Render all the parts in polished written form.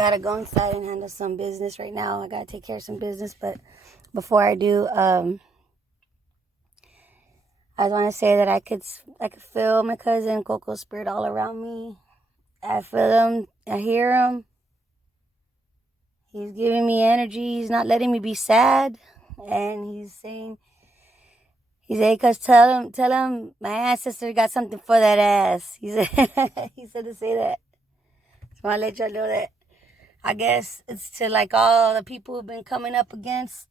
gotta go inside and handle some business right now. I gotta take care of some business, but before I do, I just want to say that I could feel my cousin Coco's spirit all around me. I feel him. I hear him. He's giving me energy. He's not letting me be sad, and he's saying, "Cause tell him my ancestor got something for that ass." He said, he said to say that. So I let y'all know that. I guess it's to like all the people who've been coming up against,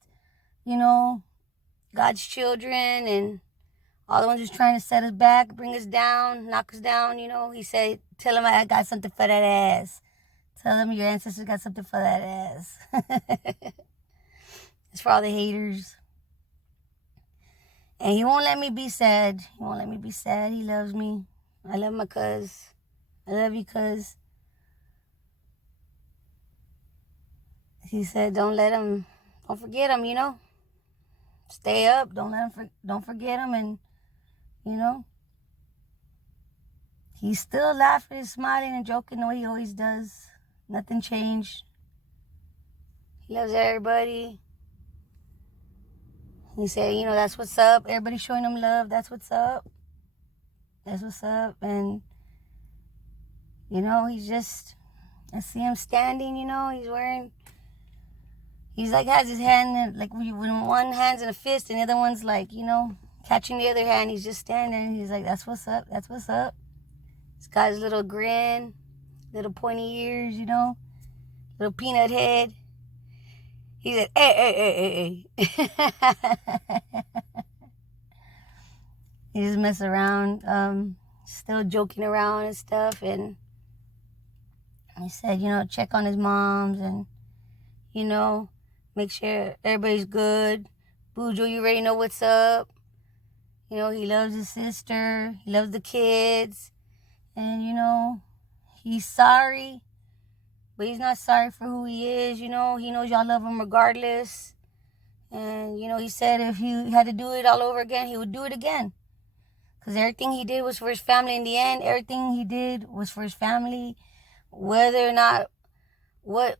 God's children and all the ones who's trying to set us back, bring us down, knock us down, He said, tell them I got something for that ass. Tell them your ancestors got something for that ass. It's for all the haters. And he won't let me be sad. He won't let me be sad. He loves me. I love my cuz. I love you, cuz. He said, don't forget him, Stay up. Don't forget him. And, he's still laughing and smiling and joking the way he always does. Nothing changed. He loves everybody. He said, that's what's up. Everybody showing him love. That's what's up. That's what's up. And, he's just, I see him standing, he's like, has his hand, like when one hand's in a fist and the other one's like, catching the other hand. He's just standing. He's like, that's what's up. That's what's up. He's got his little grin, little pointy ears, little peanut head. He said, hey. He just mess around, still joking around and stuff. And he said, check on his moms and, make sure everybody's good. Bujo, you already know what's up. He loves his sister. He loves the kids. And, he's sorry. But he's not sorry for who he is. He knows y'all love him regardless. And, he said if he had to do it all over again, he would do it again. Because everything he did was for his family in the end. Everything he did was for his family. Whether or not what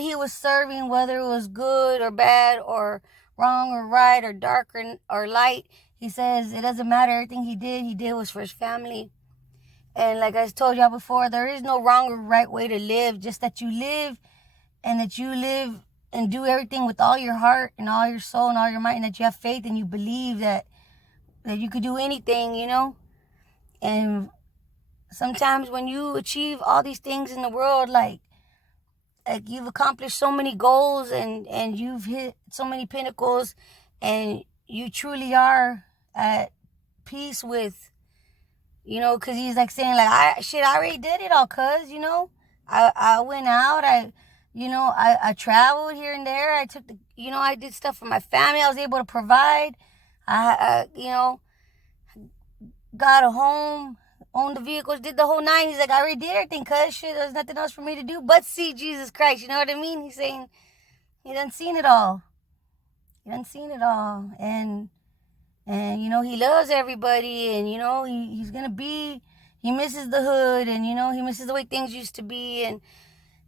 he was serving, whether it was good or bad or wrong or right or dark or light, he says it doesn't matter. Everything he did was for his family. And like I told y'all before, there is no wrong or right way to live, just that you live and do everything with all your heart and all your soul and all your might, and that you have faith and you believe that you could do anything, And sometimes when you achieve all these things in the world, like you've accomplished so many goals and you've hit so many pinnacles, and you truly are at peace with, because he's like saying like, I already did it all, cuz, I went out, I traveled here and there, I took I did stuff for my family, I was able to provide, I got a home, owned the vehicles, did the whole nine. He's like, I already did everything, cuz shit, there's nothing else for me to do but see Jesus Christ. You know what I mean? He's saying he done seen it all. And he loves everybody, and he's gonna be, he misses the hood, and he misses the way things used to be, and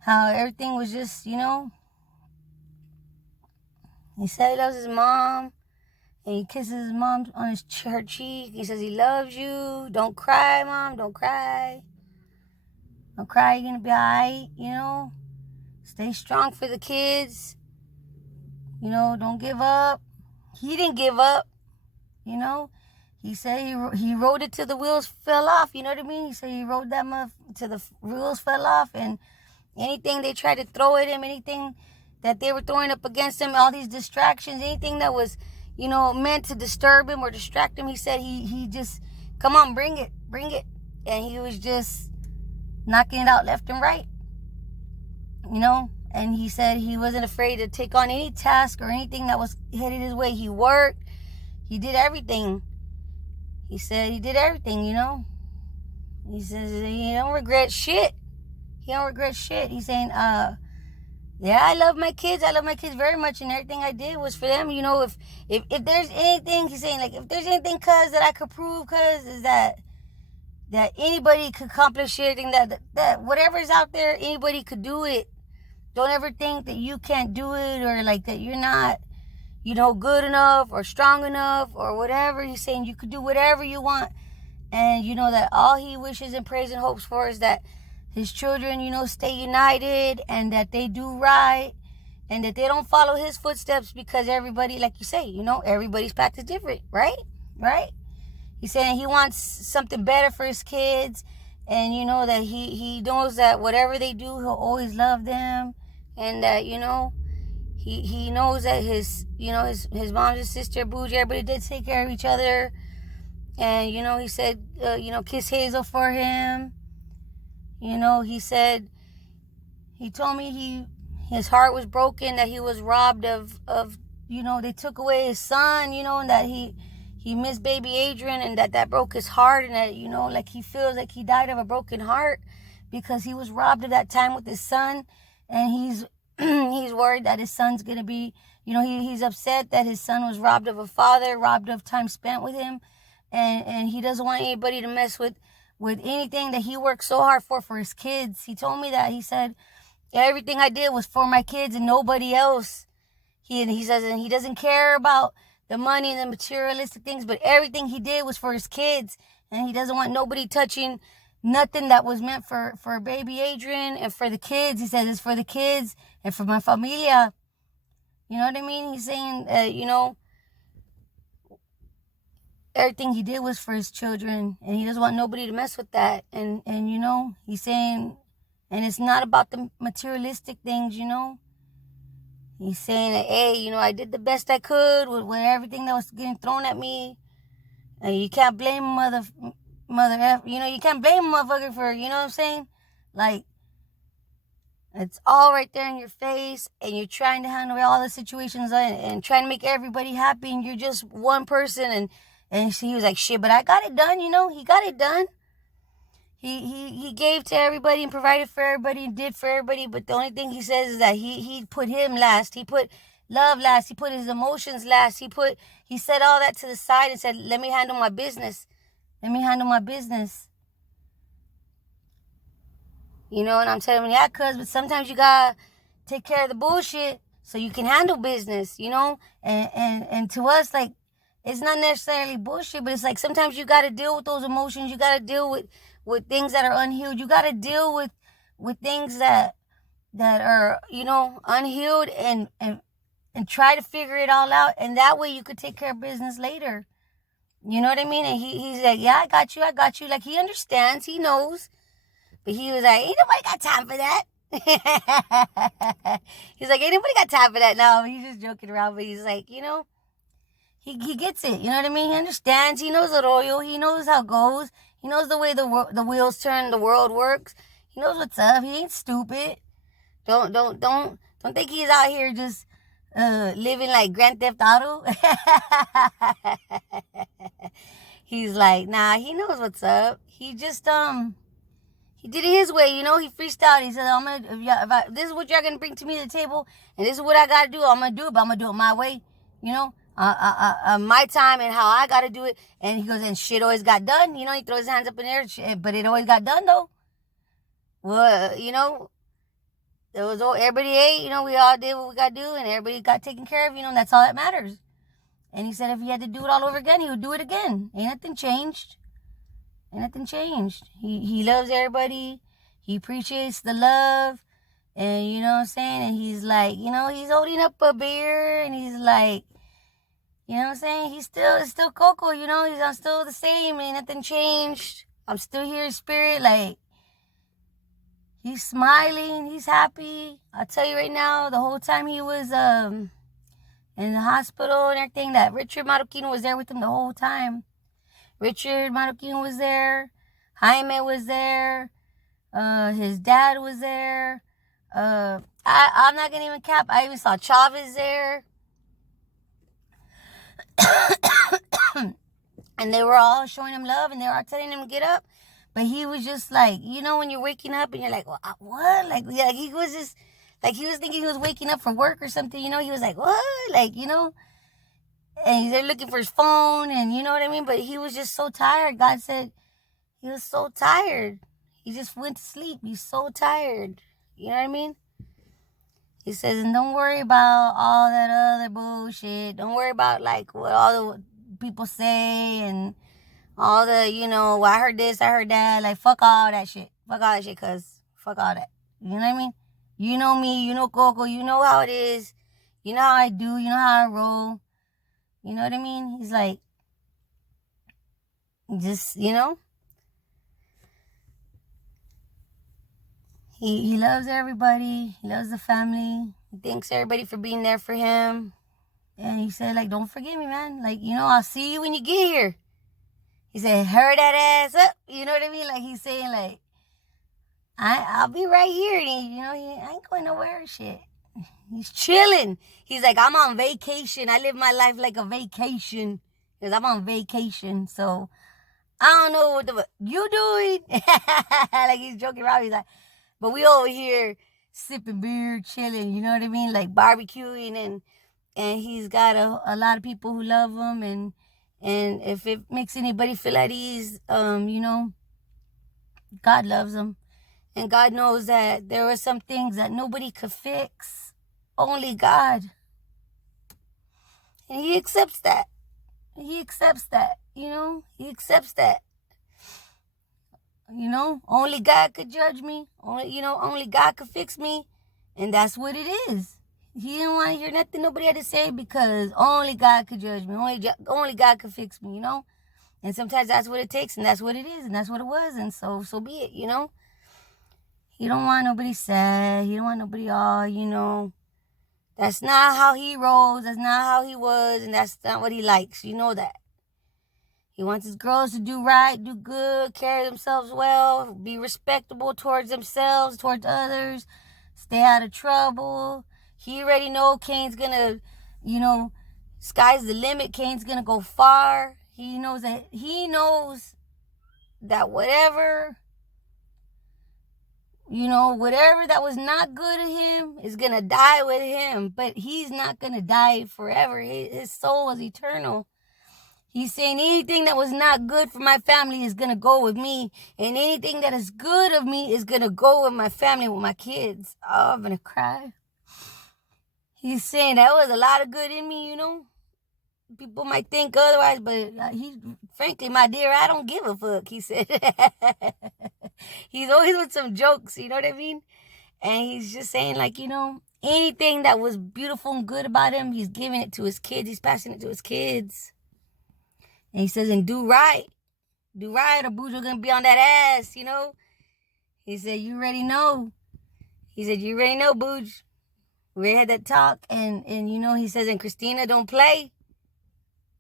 how everything was just, he said he loves his mom. And he kisses his mom on her cheek. He says he loves you. Don't cry, Mom. Don't cry. Don't cry. You're going to be all right, Stay strong for the kids. Don't give up. He didn't give up, He said he rode it till the wheels fell off. You know what I mean? He said he rode that muff till the wheels fell off. And anything they tried to throw at him, anything that they were throwing up against him, all these distractions, anything that was meant to disturb him or distract him, he said he just, come on, bring it. And he was just knocking it out left and right, and he said he wasn't afraid to take on any task or anything that was headed his way. He worked, he did everything. He said he did everything, He says he don't regret shit. He's saying, yeah, I love my kids. I love my kids very much, and everything I did was for them. If there's anything, he's saying, like, if there's anything, cuz, that I could prove, cuz, is that that anybody could accomplish anything, that whatever's out there, anybody could do it. Don't ever think that you can't do it, or like that you're not, good enough or strong enough or whatever. He's saying you could do whatever you want. And that all he wishes and prays and hopes for is that his children, stay united, and that they do right, and that they don't follow his footsteps, because everybody, like you say, everybody's path is different, right? Right? He's saying he wants something better for his kids, and that he knows that whatever they do, he'll always love them, and that he knows that his mom, his sister, Bougie, everybody did take care of each other. And he said kiss Hazel for him. He said, he told me his heart was broken, that he was robbed of they took away his son, and that he missed baby Adrian, and that broke his heart, and that like he feels like he died of a broken heart because he was robbed of that time with his son. And he's he's worried that his son's gonna be, he's upset that his son was robbed of a father, robbed of time spent with him, and he doesn't want anybody to mess with anything that he worked so hard for his kids. He told me that. He said, everything I did was for my kids and nobody else. He says, and he doesn't care about the money and the materialistic things, but everything he did was for his kids, and he doesn't want nobody touching nothing that was meant for baby Adrian and for the kids. He says it's for the kids and for my familia. You know what I mean? He's saying, everything he did was for his children, and he doesn't want nobody to mess with that. And he's saying, and it's not about the materialistic things, He's saying that, hey, I did the best I could with everything that was getting thrown at me. And you can't blame mother, you can't blame a motherfucker for, what I'm saying? Like, it's all right there in your face, and you're trying to handle all the situations and trying to make everybody happy, and you're just one person. And he was like, shit, but I got it done, he got it done. He gave to everybody and provided for everybody and did for everybody, but the only thing he says is that he put him last. He put love last. He put his emotions last. He set all that to the side and said, let me handle my business. Let me handle my business. And I'm telling him, yeah, but sometimes you gotta take care of the bullshit so you can handle business, and to us, like, it's not necessarily bullshit, but it's like sometimes you gotta deal with those emotions. You gotta deal with things that are unhealed. You gotta deal with things that are, unhealed, and try to figure it all out, and that way you could take care of business later. You know what I mean? And he's like, yeah, I got you. Like, he understands, he knows. But he was like, ain't nobody got time for that. He's like, ain't nobody got time for that. No, he's just joking around, but he's like, he gets it. You know what I mean? He understands. He knows the royo. He knows how it goes. He knows the way the wheels turn, the world works. He knows what's up. He ain't stupid. Don't think he's out here just living like Grand Theft Auto. He's like, nah, he knows what's up. He just he did it his way, he freestyled. He said, this is what y'all gonna bring to me to the table, and this is what I gotta do. I'm gonna do it, but I'm gonna do it my way, my time and how I gotta do it. And he goes, and shit always got done. He throws his hands up in the air, but it always got done though. Well, it was all, everybody ate, we all did what we gotta do, and everybody got taken care of, and that's all that matters. And he said if he had to do it all over again, he would do it again. Ain't nothing changed. He loves everybody. He appreciates the love. And you know what I'm saying? And he's like, he's holding up a beer, and he's like, you know what I'm saying? It's still COCO, I'm still the same. Ain't nothing changed. I'm still here in spirit. Like, he's smiling. He's happy. I'll tell you right now, the whole time he was in the hospital and everything, that Richard Marroquino was there with him the whole time. Richard Marroquino was there. Jaime was there. His dad was there. I'm not going to even cap. I even saw Chavez there. And they were all showing him love, and they were all telling him to get up. But he was just like, when you're waking up and you're like, well, what? Like he was just, like, he was thinking he was waking up from work or something, He was like, what? Like, and he's there looking for his phone, and you know what I mean? But he was just so tired. God said, He was so tired. He just went to sleep. He's so tired. You know what I mean? He says, and don't worry about all that other bullshit. Don't worry about like what all the people say and all the, you know, I heard this, I heard that. Like, fuck all that shit. Fuck all that shit, cuz. Fuck all that. You know what I mean? You know me, you know Coco, you know how it is. You know how I do, you know how I roll. You know what I mean? He's like, just, you know? He loves everybody. He loves the family. He thanks everybody for being there for him. And he said, like, don't forget me, man. Like, you know, I'll see you when you get here. He said, hurry that ass up. You know what I mean? Like, he's saying, like, I'll be right here. And he, you know, I ain't going nowhere and shit. He's chilling. He's like, I'm on vacation. I live my life like a vacation. Because I'm on vacation. So, I don't know what the fuck you doing. Like, he's joking around. He's like, but we over here sipping beer, chilling. You know what I mean? Like, barbecuing. And he's got a lot of people who love him. And if it makes anybody feel at ease, you know, God loves him. And God knows that there are some things that nobody could fix. Only God. And he accepts that. He accepts that, you know. He accepts that. You know, only God could judge me. Only God could fix me. And that's what it is. He didn't want to hear nothing nobody had to say because only God could judge me. Only God could fix me, you know. And sometimes that's what it takes, and that's what it is, and that's what it was, and so be it, you know. He don't want nobody sad. He don't want nobody all, you know. That's not how he rolls. That's not how he was, and that's not what he likes. You know that. He wants his girls to do right, do good, carry themselves well, be respectable towards themselves, towards others, stay out of trouble. He already know Kane's gonna, you know, sky's the limit. Kane's gonna go far. He knows that whatever, you know, whatever that was not good to him is gonna die with him. But he's not gonna die forever. His soul is eternal. He's saying anything that was not good for my family is going to go with me. And anything that is good of me is going to go with my family, with my kids. Oh, I'm going to cry. He's saying that was a lot of good in me, you know. People might think otherwise, but frankly, my dear, I don't give a fuck, he said. He's always with some jokes, you know what I mean? And he's just saying, like, you know, anything that was beautiful and good about him, he's giving it to his kids. He's passing it to his kids. And he says, and do right. Do right or Booj's going to be on that ass, you know. He said, you already know. He said, you already know, Booj. We had that talk. And you know, he says, and Christina, don't play.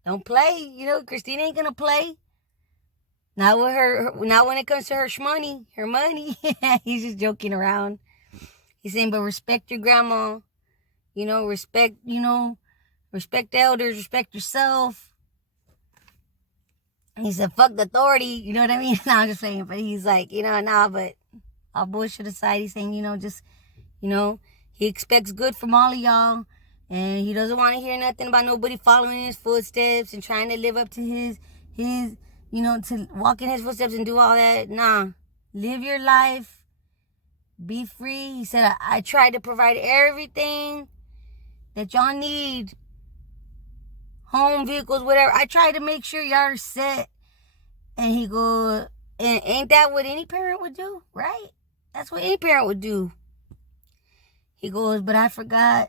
Don't play. You know, Christina ain't going to play. Not when it comes to her money. He's just joking around. He's saying, but respect your grandma. You know, respect elders, respect yourself. He said, fuck the authority, you know what I mean? No, I'm just saying, but he's like, you know, nah, but all bullshit aside, he's saying, you know, just, you know, he expects good from all of y'all, and he doesn't want to hear nothing about nobody following his footsteps and trying to live up to his, you know, to walk in his footsteps and do all that. Nah, live your life, be free. He said, I try to provide everything that y'all need. Home, vehicles, whatever. I try to make sure y'all are set. And he goes, and ain't that what any parent would do, right? That's what any parent would do. He goes, but I forgot.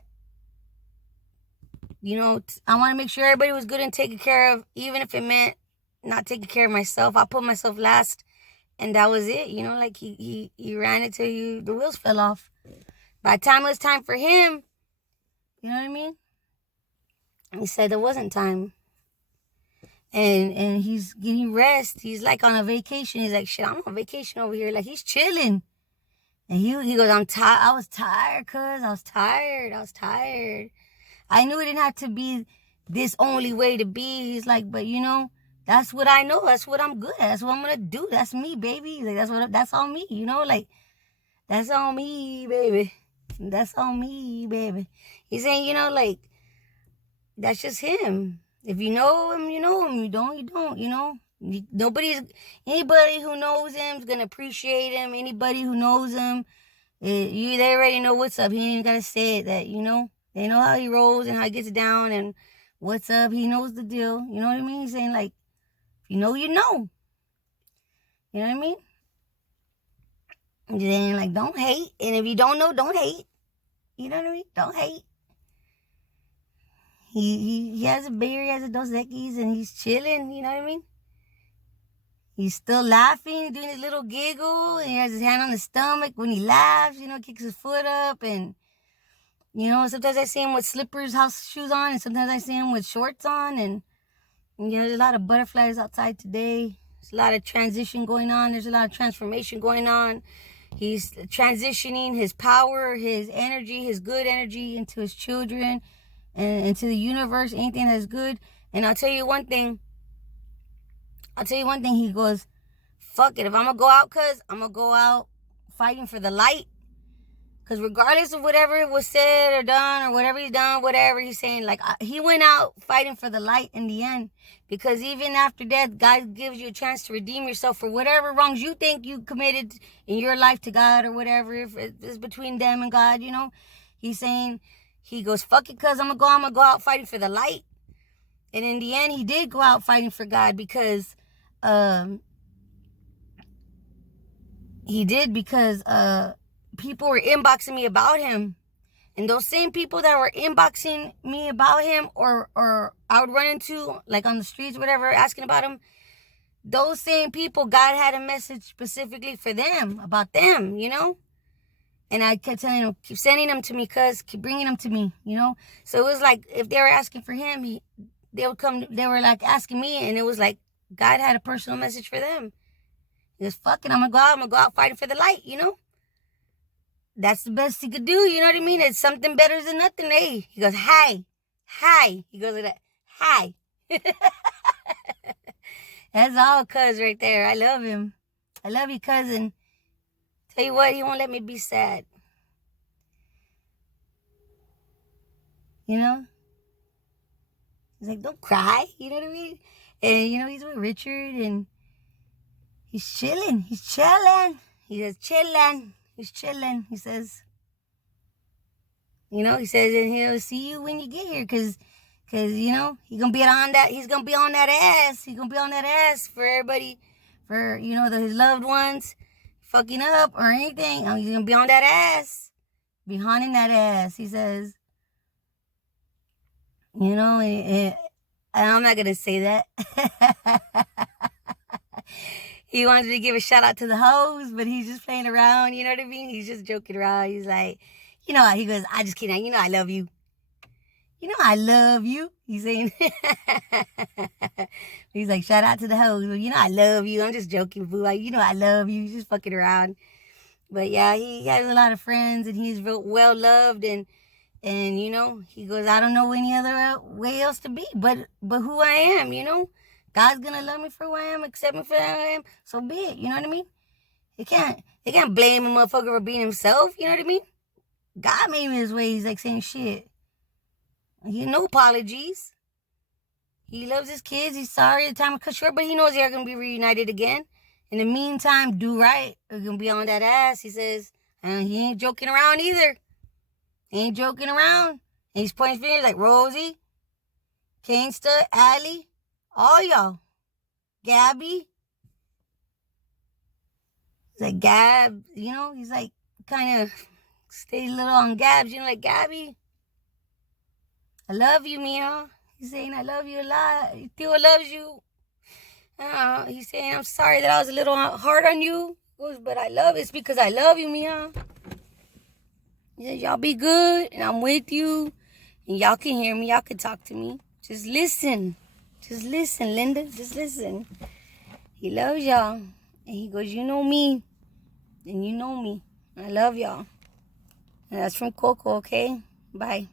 You know, I want to make sure everybody was good and taken care of, even if it meant not taking care of myself. I put myself last, and that was it. You know, like he ran it till the wheels fell off. By the time it was time for him, you know what I mean? He said there wasn't time. And he's getting rest. He's like on a vacation. He's like, shit, I'm on vacation over here. Like, he's chilling. And he goes, I'm tired. I was tired, cuz. I was tired. I knew it didn't have to be this only way to be. He's like, but you know, that's what I know. That's what I'm good at. That's what I'm going to do. That's me, baby. Like, that's on me, you know? Like, that's on me, baby. That's on me, baby. He's saying, you know, like, that's just him. If you know him, you know him. You don't, you know. Anybody who knows him is going to appreciate him. Anybody who knows him, they already know what's up. He ain't even got to say it, that, they know how he rolls and how he gets down and what's up. He knows the deal. You know what I mean? He's saying, like, if you know, you know. You know what I mean? And then, like, don't hate. And if you don't know, don't hate. You know what I mean? Don't hate. He has a beer, he has a Dos Equis, and he's chilling. You know what I mean? He's still laughing, doing his little giggle, and he has his hand on his stomach when he laughs, kicks his foot up, and, sometimes I see him with slippers, house shoes on, and sometimes I see him with shorts on, and there's a lot of butterflies outside today. There's a lot of transition going on. There's a lot of transformation going on. He's transitioning his power, his energy, his good energy into his children and into the universe, anything that's good. And I'll tell you one thing. He goes, fuck it. If I'm going to go out, I'm going to go out fighting for the light. Because regardless of whatever was said or done or whatever he's done, whatever he's saying, like, he went out fighting for the light in the end. Because even after death, God gives you a chance to redeem yourself for whatever wrongs you think you committed in your life to God or whatever. If it's between them and God, He's saying, he goes, fuck it, cuz I'm going to go out fighting for the light. And in the end, he did go out fighting for God because people were inboxing me about him. And those same people that were inboxing me about him or I would run into, like, on the streets, whatever, asking about him, those same people, God had a message specifically for them, about them, And I kept telling him, keep sending them to me, cuz, keep bringing them to me, So it was like, if they were asking for him, they were like asking me, and it was like, God had a personal message for them. He goes, fuck it, I'm going to go out fighting for the light, That's the best he could do, you know what I mean? It's something better than nothing, hey. He goes, hi. He goes like that, hi. That's all cuz right there. I love him. I love you, cousin. Tell you what, he won't let me be sad. He's like, don't cry, you know what I mean? And, he's with Richard, and he's chilling. He says, chilling. He's chilling. He says, he says, and he'll see you when you get here, because he's going to be on that ass. He's going to be on that ass for everybody, for, his loved ones fucking up or anything. He's going to be on that ass, be haunting that ass, he says. And I'm not going to say that. He wanted to give a shout out to the hoes, but he's just playing around, you know what I mean? He's just joking around. He's like, he goes, I just kidding. I love you. I love you. He's saying, he's like, shout out to the hoes. Well, I love you. I'm just joking, boo. Like, I love you. He's just fucking around. But yeah, he has a lot of friends, and he's real well loved, and he goes, I don't know any other way else to be, but who I am, God's gonna love me for who I am, accept me for who I am, so be it, you know what I mean? They can't blame a motherfucker for being himself, you know what I mean? God made him his way. He's like saying shit. He no apologies. He loves his kids. He's sorry the time is cut short, but he knows they're gonna be reunited again. In the meantime, do right. They're gonna be on that ass, he says. And he ain't joking around either. He ain't joking around. And he's pointing his fingers like Rosie, Kingsta, Allie, all y'all. Gabby. He's like, Gab, he's like kind of stay a little on Gabs, like, Gabby, I love you, Mia. He's saying, I love you a lot. Theo loves you. He's saying, I'm sorry that I was a little hard on you. But it's because I love you, Mia. He said, y'all be good, and I'm with you. And y'all can hear me. Y'all can talk to me. Just listen. Just listen, Linda. Just listen. He loves y'all. And he goes, you know me. And you know me. I love y'all. And that's from COCO, okay? Bye.